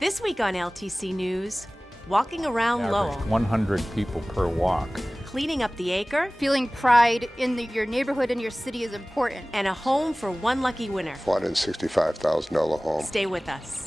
This week on LTC News, walking around Lowell. 100 people per walk. Cleaning up the Acre. Feeling pride in your neighborhood and your city is important. And a home for one lucky winner. $465,000 home. Stay with us.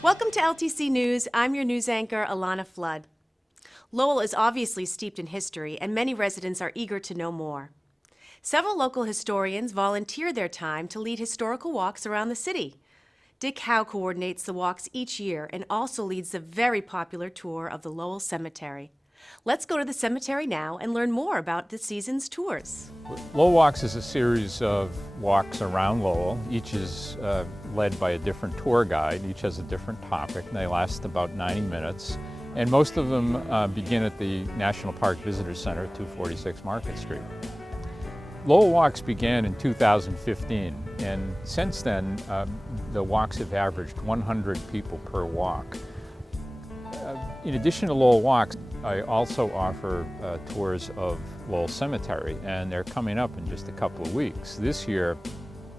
Welcome to LTC News. I'm your news anchor, Alanna Flood. Lowell is obviously steeped in history, and many residents are eager to know more. Several local historians volunteer their time to lead historical walks around the city. Dick Howe coordinates the walks each year and also leads the very popular tour of the Lowell Cemetery. Let's go to the cemetery now and learn more about the season's tours. Lowell Walks is a series of walks around Lowell. Each is led by a different tour guide. Each has a different topic, and they last about 90 minutes. And most of them begin at the National Park Visitor Center at 246 Market Street. Lowell Walks began in 2015, and since then the walks have averaged 100 people per walk. In addition to Lowell Walks, I also offer tours of Lowell Cemetery, and they're coming up in just a couple of weeks. This year,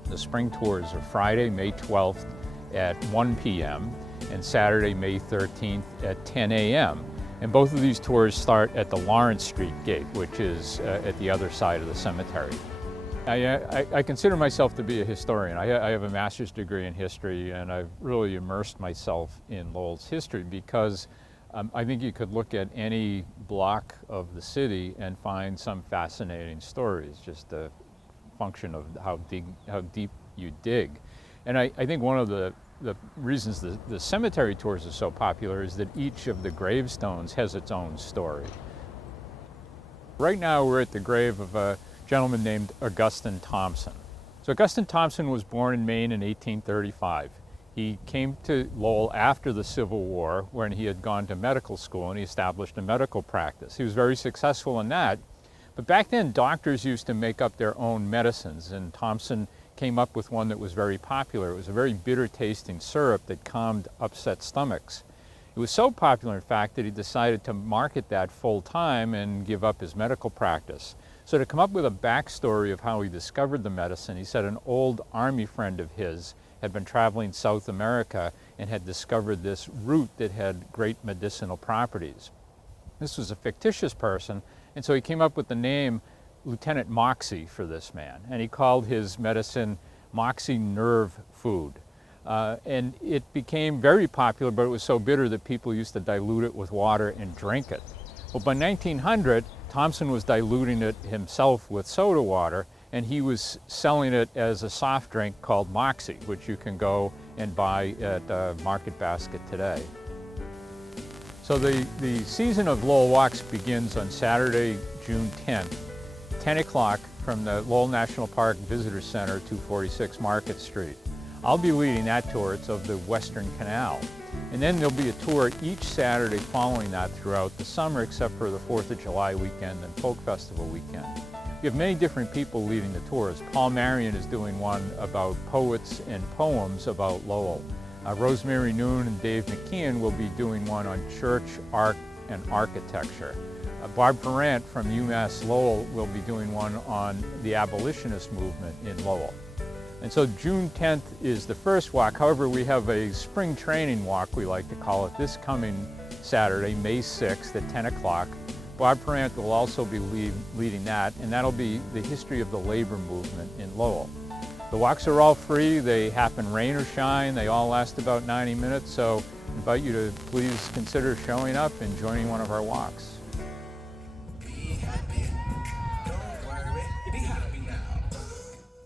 the spring tours are Friday, May 12th at 1 p.m. and Saturday, May 13th at 10 a.m. And both of these tours start at the Lawrence Street gate, which is at the other side of the cemetery. I consider myself to be a historian. I have a master's degree in history, and I've really immersed myself in Lowell's history because I think you could look at any block of the city and find some fascinating stories, just a function of how deep you dig. And I think one of the reasons the cemetery tours are so popular is that each of the gravestones has its own story. Right now we're at the grave of a gentleman named Augustine Thompson. So Augustine Thompson was born in Maine in 1835. He came to Lowell after the Civil War when he had gone to medical school, and he established a medical practice. He was very successful in that, but back then doctors used to make up their own medicines, and Thompson came up with one that was very popular. It was a very bitter tasting syrup that calmed upset stomachs. It was so popular, in fact, that he decided to market that full time and give up his medical practice. So to come up with a backstory of how he discovered the medicine, he said an old Army friend of his had been traveling South America and had discovered this root that had great medicinal properties. This was a fictitious person, and so he came up with the name Lieutenant Moxie for this man, and he called his medicine Moxie Nerve Food. And it became very popular, but it was so bitter that people used to dilute it with water and drink it. Well, by 1900, Thompson was diluting it himself with soda water, and he was selling it as a soft drink called Moxie, which you can go and buy at Market Basket today. So the season of Lowell Walks begins on Saturday, June 10th, 10 o'clock from the Lowell National Park Visitor Center, 246 Market Street. I'll be leading that tour. It's of the Western Canal. And then there'll be a tour each Saturday following that throughout the summer, except for the 4th of July weekend and Folk Festival weekend. We have many different people leading the tours. Paul Marion is doing one about poets and poems about Lowell. Rosemary Noon and Dave McKeon will be doing one on church, art, and architecture. Barb Ferrant from UMass Lowell will be doing one on the abolitionist movement in Lowell. And so June 10th is the first walk. However, we have a spring training walk, we like to call it, this coming Saturday, May 6th at 10 o'clock. Bob Ferrant will also be leading that, and that'll be the history of the labor movement in Lowell. The walks are all free. They happen rain or shine. They all last about 90 minutes, so I invite you to please consider showing up and joining one of our walks.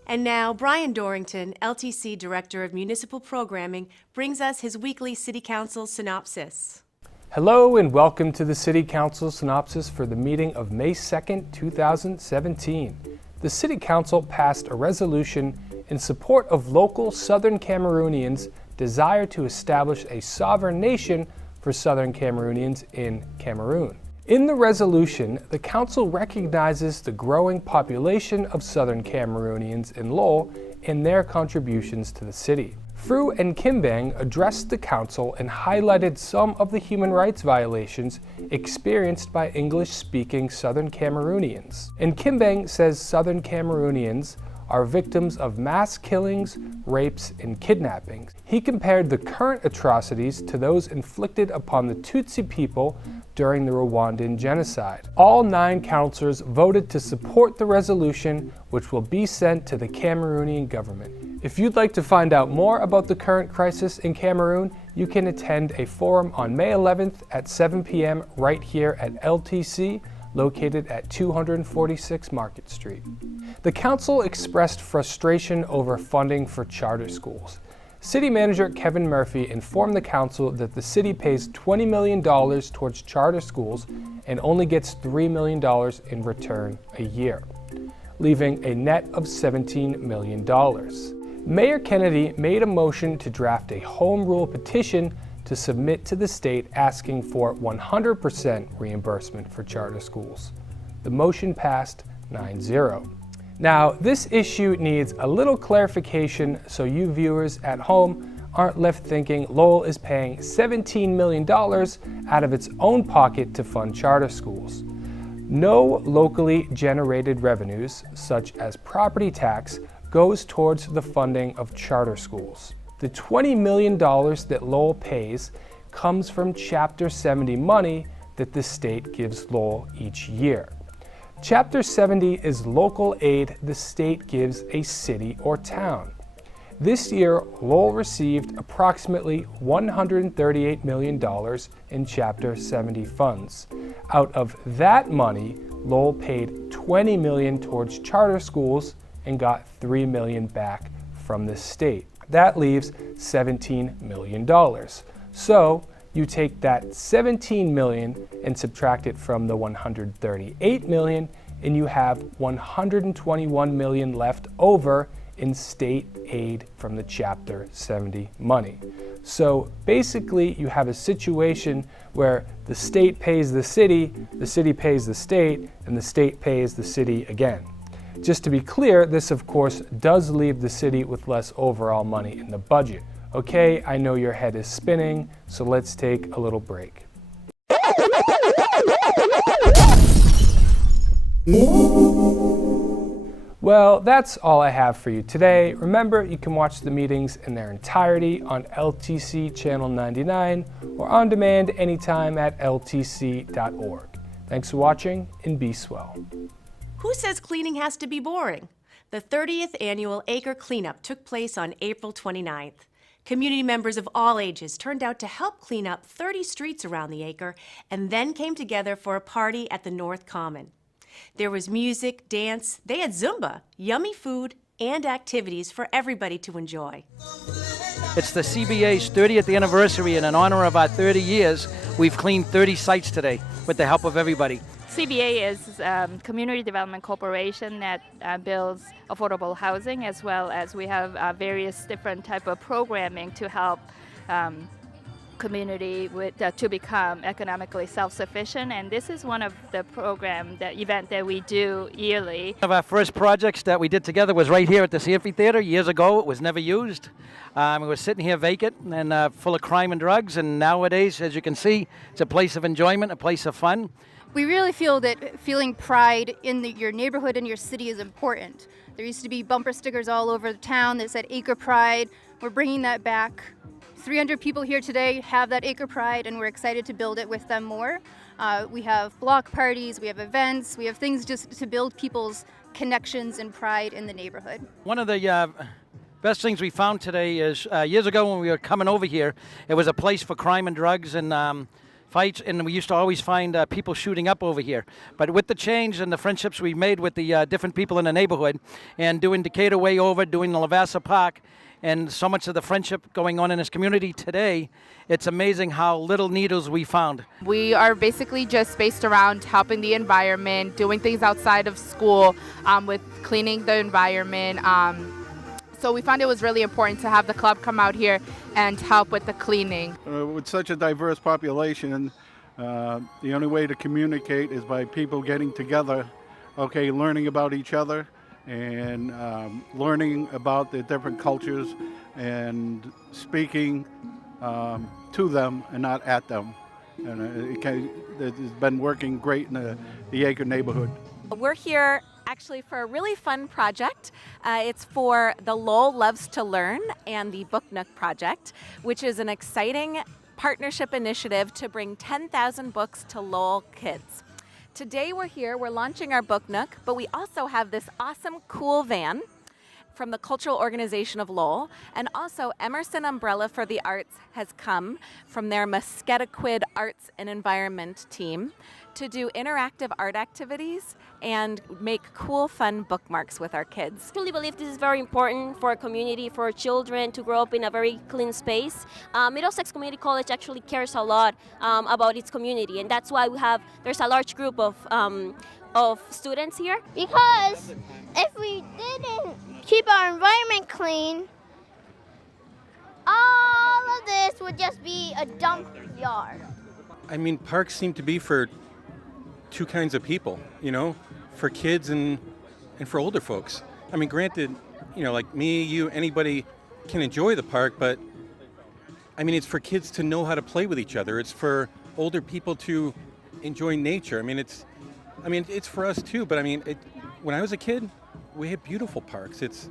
And now, Brian Dorrington, LTC Director of Municipal Programming, brings us his weekly City Council Synopsis. Hello and welcome to the City Council Synopsis for the meeting of May 2nd, 2017. The City Council passed a resolution in support of local Southern Cameroonians' desire to establish a sovereign nation for Southern Cameroonians in Cameroon. In the resolution, the Council recognizes the growing population of Southern Cameroonians in Lowell and their contributions to the city. Fru and Kimbang addressed the Council and highlighted some of the human rights violations experienced by English-speaking Southern Cameroonians. And Kimbang says Southern Cameroonians are victims of mass killings, rapes, and kidnappings. He compared the current atrocities to those inflicted upon the Tutsi people during the Rwandan genocide. All 9 councillors voted to support the resolution, which will be sent to the Cameroonian government. If you'd like to find out more about the current crisis in Cameroon, you can attend a forum on May 11th at 7 p.m. right here at LTC, located at 246 Market Street. The council expressed frustration over funding for charter schools. City Manager Kevin Murphy informed the council that the city pays $20 million towards charter schools and only gets $3 million in return a year, leaving a net of $17 million. Mayor Kennedy made a motion to draft a home rule petition to submit to the state asking for 100% reimbursement for charter schools. The motion passed 9-0. Now, this issue needs a little clarification so you viewers at home aren't left thinking Lowell is paying $17 million out of its own pocket to fund charter schools. No locally generated revenues, such as property tax, goes towards the funding of charter schools. The $20 million that Lowell pays comes from Chapter 70 money that the state gives Lowell each year. Chapter 70 is local aid the state gives a city or town. This year, Lowell received approximately $138 million in Chapter 70 funds. Out of that money, Lowell paid $20 million towards charter schools and got $3 million back from the state. That leaves $17 million. So you take that $17 million and subtract it from the $138 million, and you have $121 million left over in state aid from the Chapter 70 money. So basically, you have a situation where the state pays the city pays the state, and the state pays the city again. Just to be clear, this of course does leave the city with less overall money in the budget. Okay, I know your head is spinning, so let's take a little break. Well, that's all I have for you today. Remember, you can watch the meetings in their entirety on LTC Channel 99 or on demand anytime at ltc.org. Thanks for watching and be swell. Who says cleaning has to be boring? The 30th annual Acre cleanup took place on April 29th. Community members of all ages turned out to help clean up 30 streets around the Acre and then came together for a party at the North Common. There was music, dance, they had Zumba, yummy food, and activities for everybody to enjoy. It's the CBA's 30th anniversary, and in honor of our 30 years, we've cleaned 30 sites today with the help of everybody. CBA is a community development corporation that builds affordable housing, as well as we have various different type of programming to help community to become economically self-sufficient, and this is one of the event that we do yearly. One of our first projects that we did together was right here at this amphitheater years ago. It was never used. It was sitting here vacant and full of crime and drugs, and nowadays, as you can see, it's a place of enjoyment, a place of fun. We really feel that feeling pride in your neighborhood and your city is important. There used to be bumper stickers all over the town that said Acre Pride. We're bringing that back. 300 people here today have that Acre Pride, and we're excited to build it with them more. We have block parties, we have events, we have things just to build people's connections and pride in the neighborhood. One of the best things we found today is years ago when we were coming over here, it was a place for crime and drugs and fights, and we used to always find people shooting up over here. But with the change and the friendships we made with the different people in the neighborhood, and doing Decatur Way over, doing the Lavassa Park, and so much of the friendship going on in this community today, it's amazing how little needles we found. We are basically just based around helping the environment, doing things outside of school with cleaning the environment. So we found it was really important to have the club come out here and help with the cleaning. With such a diverse population, The only way to communicate is by people getting together, okay, learning about each other and learning about the different cultures and speaking to them and not at them. And it's been working great in the Acre neighborhood. We're here actually for a really fun project. It's for the Lowell Loves to Learn and the Book Nook project, which is an exciting partnership initiative to bring 10,000 books to Lowell kids. Today we're launching our Book Nook, but we also have this awesome cool van from the Cultural Organization of Lowell, and also Emerson Umbrella for the Arts has come from their Musketequid Arts and Environment team to do interactive art activities and make cool, fun bookmarks with our kids. I truly believe this is very important for our community, for our children to grow up in a very clean space. Middlesex Community College actually cares a lot about its community, and that's why there's a large group of students here. Because if we didn't keep our environment clean, all of this would just be a dump yard. I mean, parks seem to be for two kinds of people, for kids and for older folks. I mean, granted, like me, you, anybody can enjoy the park, but I mean, it's for kids to know how to play with each other. It's for older people to enjoy nature. I mean, it's for us too, but I mean, when I was a kid, we had beautiful parks. It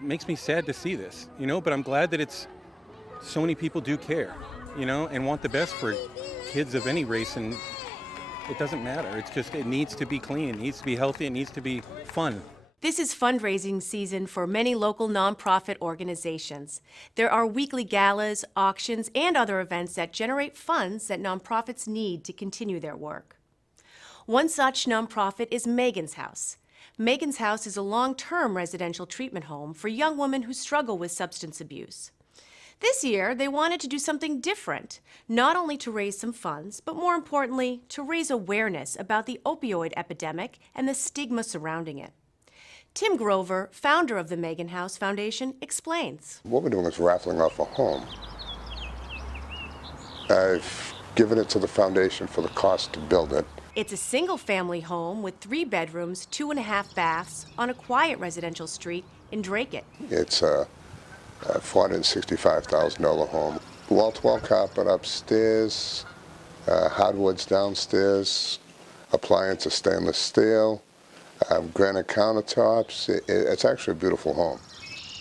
makes me sad to see this, but I'm glad that so many people do care, and want the best for kids of any race, and it doesn't matter. It needs to be clean, it needs to be healthy, it needs to be fun. This is fundraising season for many local nonprofit organizations. There are weekly galas, auctions, and other events that generate funds that nonprofits need to continue their work. One such nonprofit is Megan's House. Megan's House is a long-term residential treatment home for young women who struggle with substance abuse. This year, they wanted to do something different, not only to raise some funds, but more importantly, to raise awareness about the opioid epidemic and the stigma surrounding it. Tim Grover, founder of the Megan House Foundation, explains. What we're doing is raffling off a home. I've given it to the foundation for the cost to build it. It's a single-family home with 3 bedrooms, 2.5 baths on a quiet residential street in Drake. It's a $465,000 home. Wall-to-wall carpet upstairs, hardwoods downstairs, appliances stainless steel, granite countertops. It's actually a beautiful home.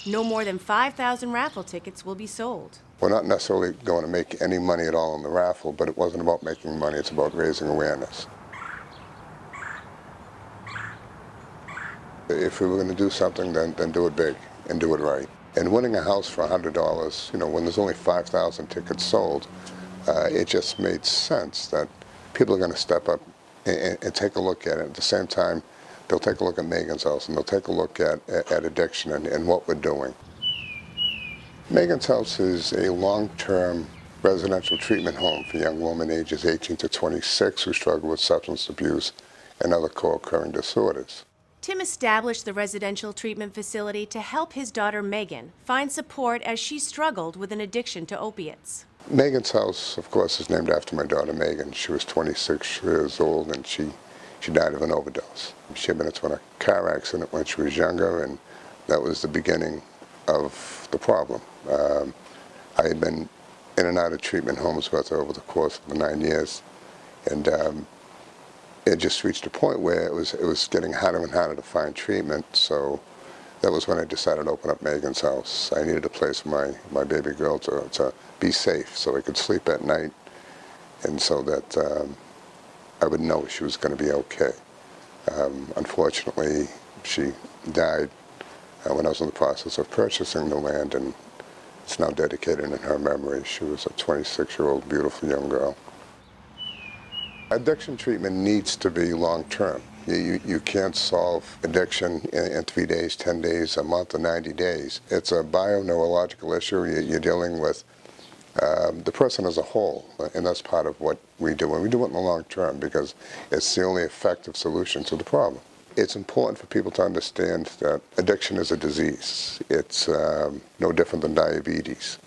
No more than 5,000 raffle tickets will be sold. We're not necessarily going to make any money at all in the raffle, but it wasn't about making money, it's about raising awareness. If we were going to do something, then do it big and do it right. And winning a house for $100, when there's only 5,000 tickets sold, it just made sense that people are going to step up and take a look at it. At the same time, they'll take a look at Megan's House and they'll take a look at addiction and what we're doing. Megan's House is a long-term residential treatment home for young women ages 18 to 26 who struggle with substance abuse and other co-occurring disorders. Tim established the residential treatment facility to help his daughter Megan find support as she struggled with an addiction to opiates. Megan's House, of course, is named after my daughter Megan. She was 26 years old and she died of an overdose. She had been into a car accident when she was younger, and that was the beginning of the problem. I had been in and out of treatment homes with her over the course of the 9 years, and it just reached a point where it was getting harder and harder to find treatment. So that was when I decided to open up Megan's House. I needed a place for my baby girl to be safe, so I could sleep at night, and so that I would know she was going to be okay. Unfortunately, she died when I was in the process of purchasing the land, and it's now dedicated in her memory. She was a 26-year-old beautiful young girl. Addiction treatment needs to be long-term. You can't solve addiction in 3 days, 10 days, a month, or 90 days. It's a bio-neurological issue. You're dealing with the person as a whole, and that's part of what we do. And we do it in the long term because it's the only effective solution to the problem. It's important for people to understand that addiction is a disease. It's no different than diabetes.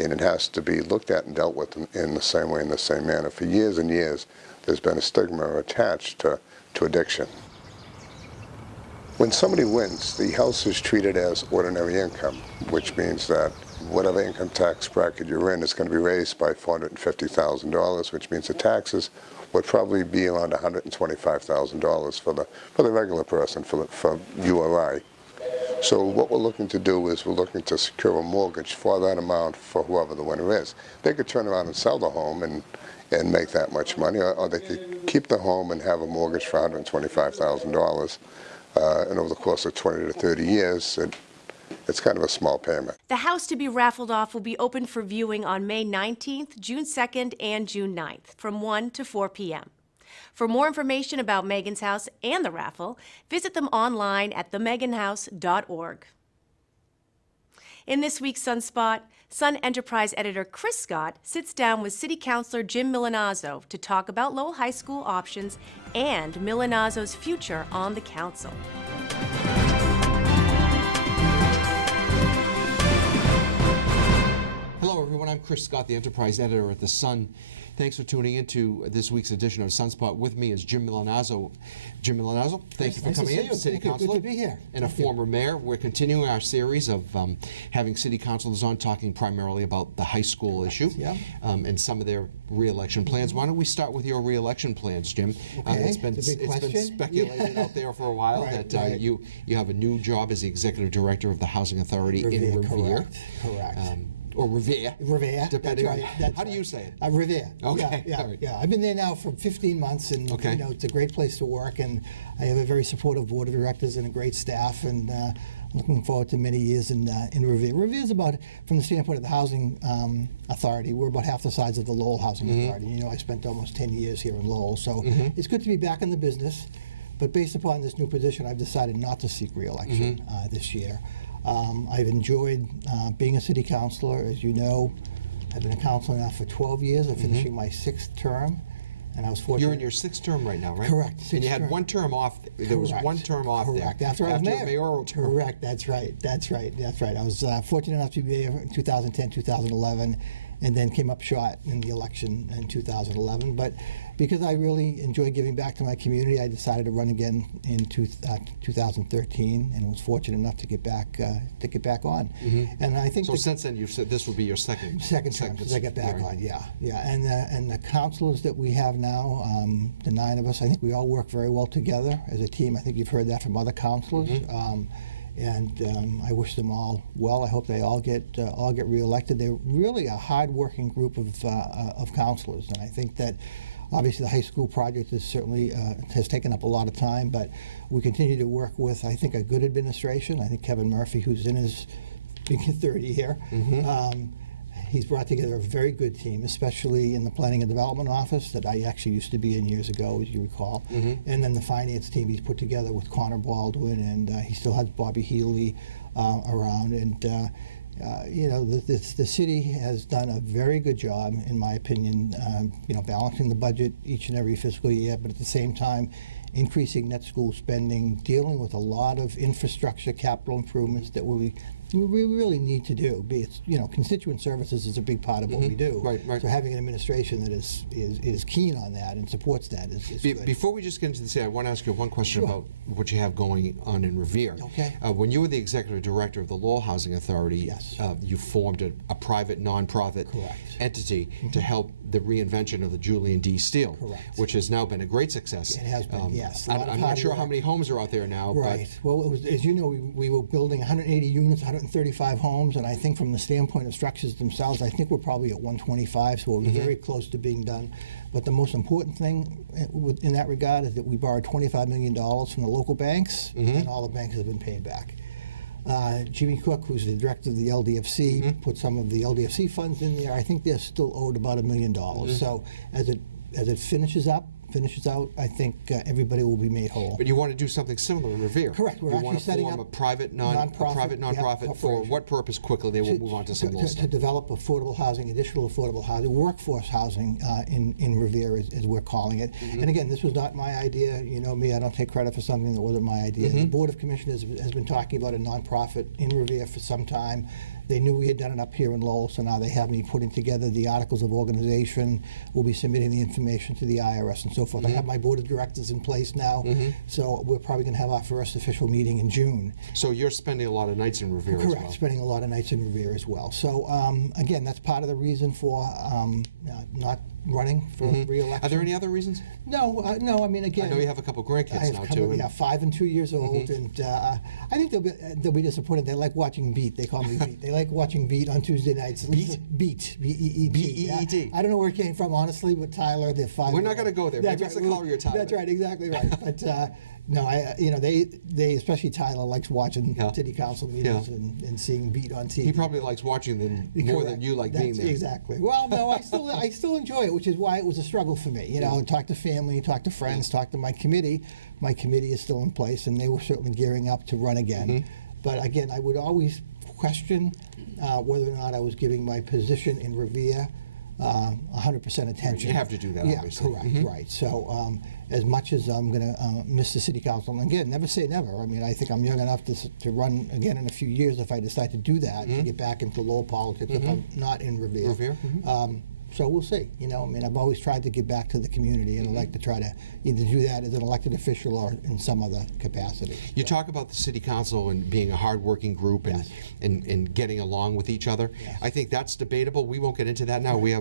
and it has to be looked at and dealt with in the same way, in the same manner. For years and years, there's been a stigma attached to addiction. When somebody wins, the house is treated as ordinary income, which means that whatever income tax bracket you're in is going to be raised by $450,000, which means the taxes would probably be around $125,000 for the regular person, for you or I. So what we're looking to do is we're looking to secure a mortgage for that amount for whoever the winner is. They could turn around and sell the home and make that much money, or they could keep the home and have a mortgage for $125,000. And over the course of 20 to 30 years, it's kind of a small payment. The house to be raffled off will be open for viewing on May 19th, June 2nd, and June 9th from 1 to 4 p.m. For more information about Megan's House and the raffle, visit them online at themeganhouse.org. In this week's Sunspot, Sun Enterprise editor Chris Scott sits down with City Councilor Jim Milinazzo to talk about Lowell High School options and Milinazzo's future on the council. Hello everyone, I'm Chris Scott, the Enterprise editor at The Sun. Thanks for tuning in to this week's edition of Sunspot. With me is Jim Milinazzo. Jim Milinazzo, thank you for coming in, City Councilor. Good to be here. And a former mayor. We're continuing our series of having city councilors on, talking primarily about the high school issue and some of their re-election plans. Why don't we start with your re-election plans, Jim? Okay, It's been speculated out there for a while that you have a new job as the Executive Director of the Housing Authority in Revere. Correct. Or Revere. Revere. Depending That's right. on how do you say it? Revere. Okay. Yeah, All right. yeah. I've been there now for 15 months, and Okay. you know, it's a great place to work, and I have a very supportive board of directors and a great staff, and looking forward to many years in Revere. Revere's about, from the standpoint of the housing authority, we're about half the size of the Lowell Housing Authority. You know, I spent almost 10 years here in Lowell, so it's good to be back in the business. But based upon this new position, I've decided not to seek re-election this year. I've enjoyed being a city councilor. As you know, I've been a councilor now for 12 years. I'm finishing my 6th term, and I was fortunate. You're in your 6th term right now, right? Correct. And you had 1 one term off. There was 1 term off Correct. there. After I was mayor. a mayoral term. Correct. That's right. I was fortunate enough to be mayor in 2010, 2011, and then came up short in the election in 2011. But because I really enjoy giving back to my community, I decided to run again in 2013, and was fortunate enough to get back on. And I think so. Since then, you've said this will be your second term since I got back on. Yeah. And the councilors that we have now, the 9 of us, I think we all work very well together as a team. I think you've heard that from other councilors. And I wish them all well. I hope they all get reelected. They're really a hard-working group of councilors, and I think that obviously the high school project is certainly has taken up a lot of time, but we continue to work with, I think, a good administration. I think Kevin Murphy, who's in his 30 year, he's brought together a very good team, especially in the Planning and Development Office that I actually used to be in years ago, as you recall. And then the finance team he's put together with Connor Baldwin, and he still has Bobby Healy around. And you know, the city has done a very good job, in my opinion, you know, balancing the budget each and every fiscal year, but at the same time, increasing net school spending, dealing with a lot of infrastructure capital improvements that we really need to do. You know, constituent services is a big part of what we do. Right. So having an administration that is keen on that and supports that is good. Before we just get into the city, I want to ask you one question about what you have going on in Revere. Okay. When you were the executive director of the Lowell Housing Authority, you formed a private nonprofit entity to help the reinvention of the Julian D. Steel, which has now been a great success. It has been, yes. I'm not sure how many homes are out there now. Right. Well, it was, as you know, we were building 180 units, 135 homes, and I think from the standpoint of structures themselves, I think we're probably at 125, so we're very close to being done. But the most important thing in that regard is that we borrowed $25 million from the local banks, and all the banks have been paid back. Jimmy Cook, who's the director of the LDFC, put some of the LDFC funds in there. I think they're still owed about $1 million. So as it finishes out, I think everybody will be made whole. But you want to do something similar in Revere. Correct. We're actually setting up a private nonprofit for what purpose? Quickly, they will move on to some more stuff. To develop affordable housing, additional affordable housing, workforce housing in Revere, as we're calling it. And again, this was not my idea. You know me, I don't take credit for something that wasn't my idea. The Board of Commissioners has been talking about a nonprofit in Revere for some time. They knew we had done it up here in Lowell, so now they have me putting together the articles of organization. We'll be submitting the information to the IRS and so forth. I have my board of directors in place now, so we're probably going to have our first official meeting in June. So you're spending a lot of nights in Revere as well. Correct, spending a lot of nights in Revere as well. So again, that's part of the reason for not running for re-election. Are there any other reasons? No, no. I mean, again, I know you have a couple grandkids I have now a couple, too. yeah, 5 and 2 years old, and I think they'll be disappointed. They like watching Beat. They call me Beat. They like watching Beat on Tuesday nights. Beat? Beat. B-E-E-T. B-E-E-T. I don't know where it came from, honestly, with Tyler. They're 5. We're not going to go there. Maybe it's the color of your Tyler. That's right, exactly right. But no, they especially Tyler likes watching city council meetings and seeing Beat on TV. He probably likes watching them more than you like being there. Exactly. Well, no, I still enjoy it, which is why it was a struggle for me. Talk to family, talk to friends, talk to my committee. My committee is still in place, and they were certainly gearing up to run again. But again, I would always question whether or not I was giving my position in Revere 100% attention. You have to do that, obviously. Correct, right. So as much as I'm going to miss the city council, and again, never say never. I mean, I think I'm young enough to run again in a few years if I decide to do that, to get back into Lowell politics if I'm not in Revere. So we'll see. I mean, I've always tried to give back to the community, and I'd like to try to either do that as an elected official or in some other capacity. You talk about the city council and being a hard-working group and getting along with each other. I think that's debatable. We won't get into that now. We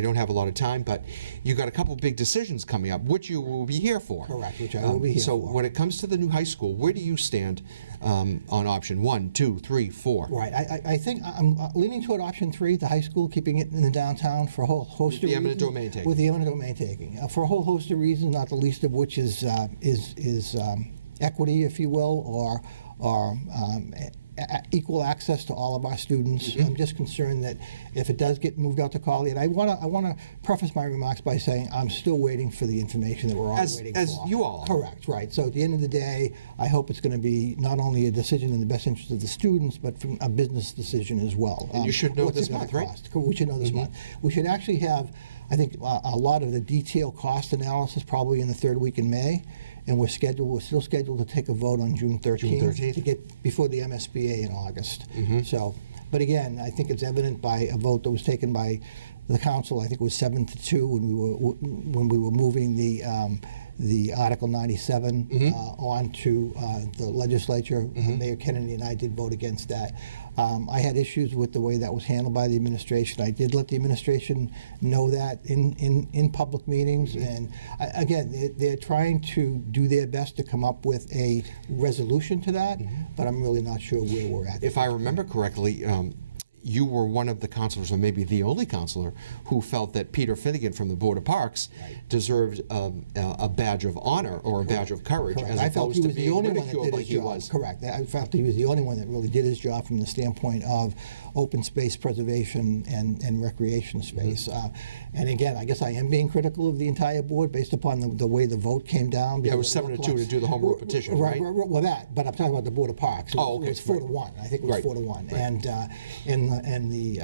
don't have a lot of time, but you've got a couple big decisions coming up, which you will be here for. Correct, which I will be here so for. when it comes to the new high school, where do you stand on option 1, 2, 3, 4? Right. I think I'm leaning toward option 3, the high school, keeping it in the downtown for a whole host of reasons. The eminent domain taking. With the eminent domain taking. For a whole host of reasons, not the least of which is equity, if you will, or equal access to all of our students. I'm just concerned that if it does get moved out to Collier, and I want to preface my remarks by saying I'm still waiting for the information that we're all waiting for. As you all are. Correct, right. So at the end of the day, I hope it's going to be not only a decision in the best interest of the students, but from a business decision as well. And you should know what's this it gonna month, right? cost? We should know this month. We should actually have, I think, a lot of the detailed cost analysis probably in the 3rd week in May. And we're still scheduled to take a vote on June 13th to get before the MSBA in August. So, but again, I think it's evident by a vote that was taken by the council. I think it was 7-2 when we were moving the Article 97 onto the legislature. Mayor Kennedy and I did vote against that. I had issues with the way that was handled by the administration. I did let the administration know that in public meetings. And again, they're trying to do their best to come up with a resolution to that, but I'm really not sure where we're at. If I remember correctly, you were one of the councilors, or maybe the only councilor, who felt that Peter Finnegan from the Board of Parks deserved a badge of honor or a badge of courage, as I felt opposed he to was the being only one that ridiculed did like his he job. was. Correct. I felt he was the only one that really did his job from the standpoint of open space preservation and recreation space. And again, I guess I am being critical of the entire board based upon the way the vote came down. Yeah, it was 7-2 to do the home rule petition, right? Well, that, but I'm talking about the Board of Parks. Oh, okay. It was 4-1. I think it was 4-1. And the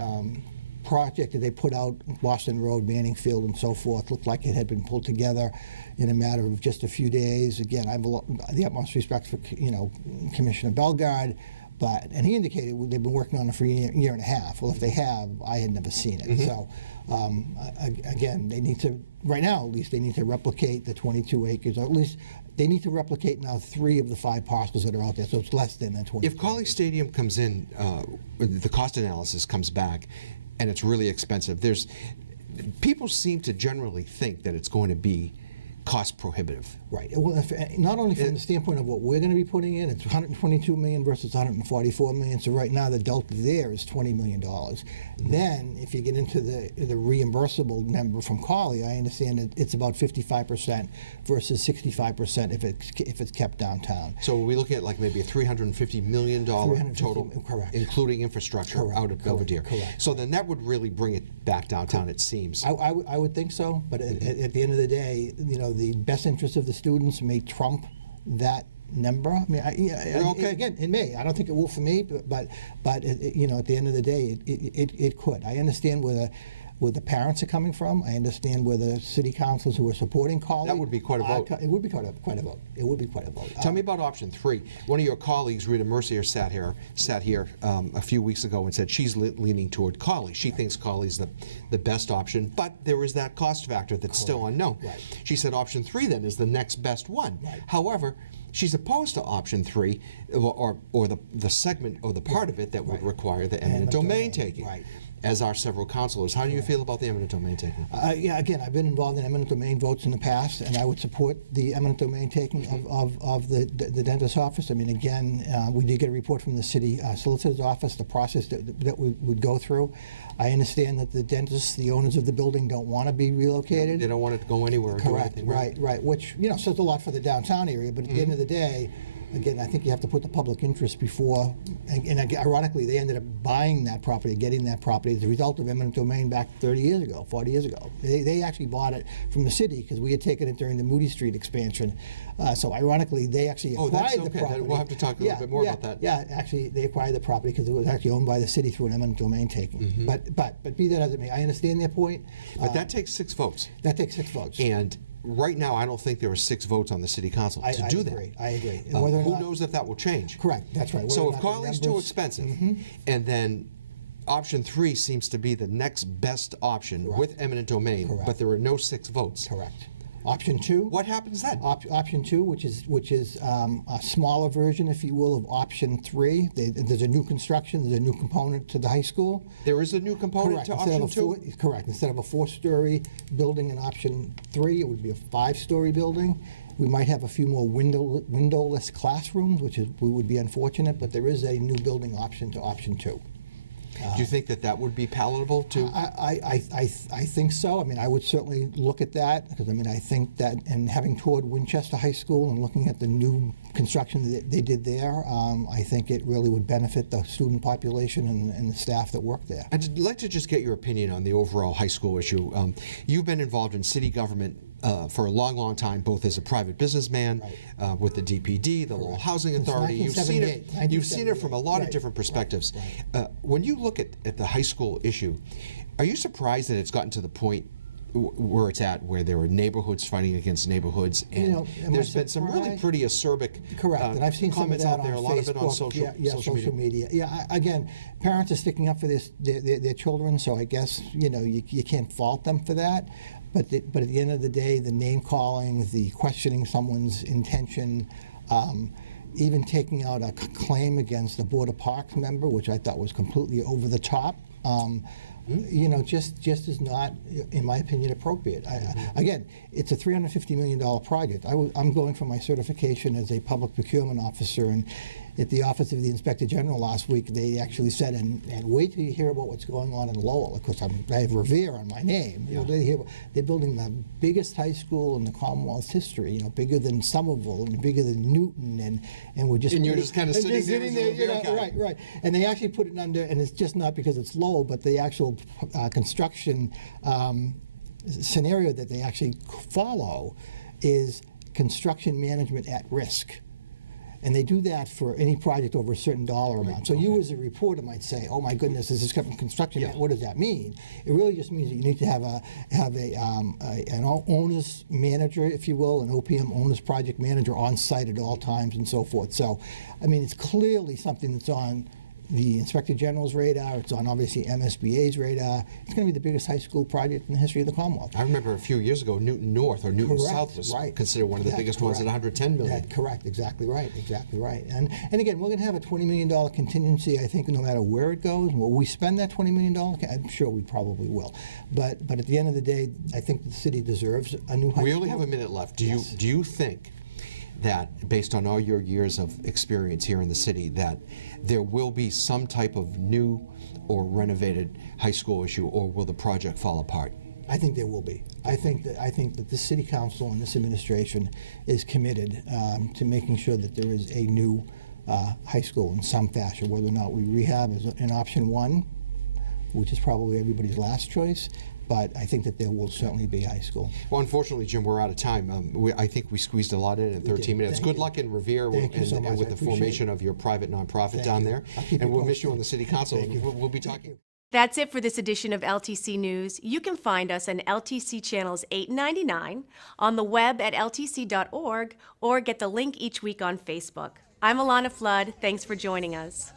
project that they put out, Boston Road, Manning Field, and so forth, looked like it had been pulled together in a matter of just a few days. Again, I have the utmost respect for Commissioner Bellegarde, and he indicated they've been working on it for a year and a half. Well, if they have, I had never seen it. So again, they need to, right now at least, they need to replicate the 22 acres, or at least they need to replicate now 3 of the 5 parcels that are out there, so it's less than the 20. If Colley Stadium comes in, the cost analysis comes back, and it's really expensive, people seem to generally think that it's going to be cost prohibitive. Right. Well, not only from the standpoint of what we're going to be putting in, it's 122 million versus 144 million. So right now the delta there is $20 million. Then if you get into the reimbursable number from Colley, I understand that it's about 55% versus 65% if it's kept downtown. So we're looking at like maybe a $350 million total, correct, including infrastructure out of Belvedere. Correct. So then that would really bring it back downtown, it seems. I would think so, but at the end of the day, the best interest of the students may trump that number. I mean, again, it may. I don't think it will for me, but at the end of the day, it could. I understand with where the parents are coming from. I understand where the city councilors who are supporting college. That would be quite a vote. It would be quite a vote. It would be quite a vote. Tell me about option 3. One of your colleagues, Rita Mercier, sat here a few weeks ago and said she's leaning toward Colley. She thinks Colley's the best option, but there is that cost factor that's still unknown. Right. She said option 3 then is the next best one. Right. However, she's opposed to option 3, or the segment or the part of it that would require the eminent domain taking. Right. As are several councilors. How do you feel about the eminent domain taking? Yeah, again, I've been involved in eminent domain votes in the past, and I would support the eminent domain taking of the dentist's office. I mean, again, we did get a report from the city solicitor's office, the process that we would go through. I understand that the dentists, the owners of the building, don't want to be relocated. They don't want it to go anywhere. Correct, right, which, says a lot for the downtown area, but at the end of the day, again, I think you have to put the public interest before, and ironically, they ended up buying that property, getting that property as a result of eminent domain back 30 years ago, 40 years ago. They actually bought it from the city because we had taken it during the Moody Street expansion. So ironically, they actually acquired the property. We'll have to talk a little bit more about that. Yeah, actually, they acquired the property because it was actually owned by the city through an eminent domain taking. But be that as it may, I understand their point. But that takes 6 votes. That takes 6 votes. And right now, I don't think there are 6 votes on the city council to do that. I agree. Who knows if that will change? Correct, that's right. So if Colley's too expensive, and then option 3 seems to be the next best option with eminent domain, but there are no 6 votes. Correct. Option 2. What happens then? Option 2, which is a smaller version, if you will, of option 3. There's a new construction. There's a new component to the high school. There is a new component to option 2? Correct. Instead of a 4-story building in option 3, it would be a 5-story building. We might have a few more windowless classrooms, which would be unfortunate, but there is a new building option to option 2. Do you think that would be palatable to? I think so. I mean, I would certainly look at that because, I mean, I think that, and having toured Winchester High School and looking at the new construction that they did there, I think it really would benefit the student population and the staff that work there. I'd like to just get your opinion on the overall high school issue. You've been involved in city government for a long, long time, both as a private businessman, with the DPD, the Lowell Housing Authority. You've seen it from a lot of different perspectives. When you look at the high school issue, are you surprised that it's gotten to the point where it's at, where there are neighborhoods fighting against neighborhoods, and there's been some really pretty acerbic and I've seen comments some of out that there, on a lot Facebook, of it on social media. Yeah, again, parents are sticking up for their children, so I guess you can't fault them for that. But at the end of the day, the name calling, the questioning someone's intention, even taking out a claim against the Board of Parks member, which I thought was completely over the top, just is not, in my opinion, appropriate. Again, it's a $350 million project. I'm going for my certification as a public procurement officer, and at the Office of the Inspector General last week, they actually said, and wait till you hear about what's going on in Lowell. Of course, I have Revere on my name. They're building the biggest high school in the Commonwealth's history. Bigger than Somerville and bigger than Newton, and we're just and you're just kind of sitting there. Right. And they actually put it under, and it's just not because it's Lowell, but the actual construction scenario that they actually follow is construction management at risk. And they do that for any project over a certain dollar amount. So you as a reporter might say, oh my goodness, is this government construction? What does that mean? It really just means that you need to have an owner's manager, if you will, an OPM owner's project manager on site at all times and so forth. So, I mean, it's clearly something that's on the Inspector General's radar. It's on, obviously, MSBA's radar. It's going to be the biggest high school project in the history of the Commonwealth. I remember a few years ago, Newton North or Newton South was considered one of the biggest ones at $110 million. Correct, exactly right. And again, we're going to have a $20 million contingency, I think, no matter where it goes. Will we spend that $20 million? I'm sure we probably will. But at the end of the day, I think the city deserves a new high school. We only have a minute left. Do you think that, based on all your years of experience here in the city, that there will be some type of new or renovated high school issue, or will the project fall apart? I think there will be. I think that the city council and this administration is committed to making sure that there is a new high school in some fashion, whether or not we rehab is an option 1, which is probably everybody's last choice. But I think that there will certainly be high school. Well, unfortunately, Jim, we're out of time. I think we squeezed a lot in 13 minutes. Good luck in Revere and with the formation of your private nonprofit down there. And we'll miss you on the city council. We'll be talking. That's it for this edition of LTC News. You can find us on LTC channels 8 and 99, on the web at ltc.org, or get the link each week on Facebook. I'm Alanna Flood. Thanks for joining us.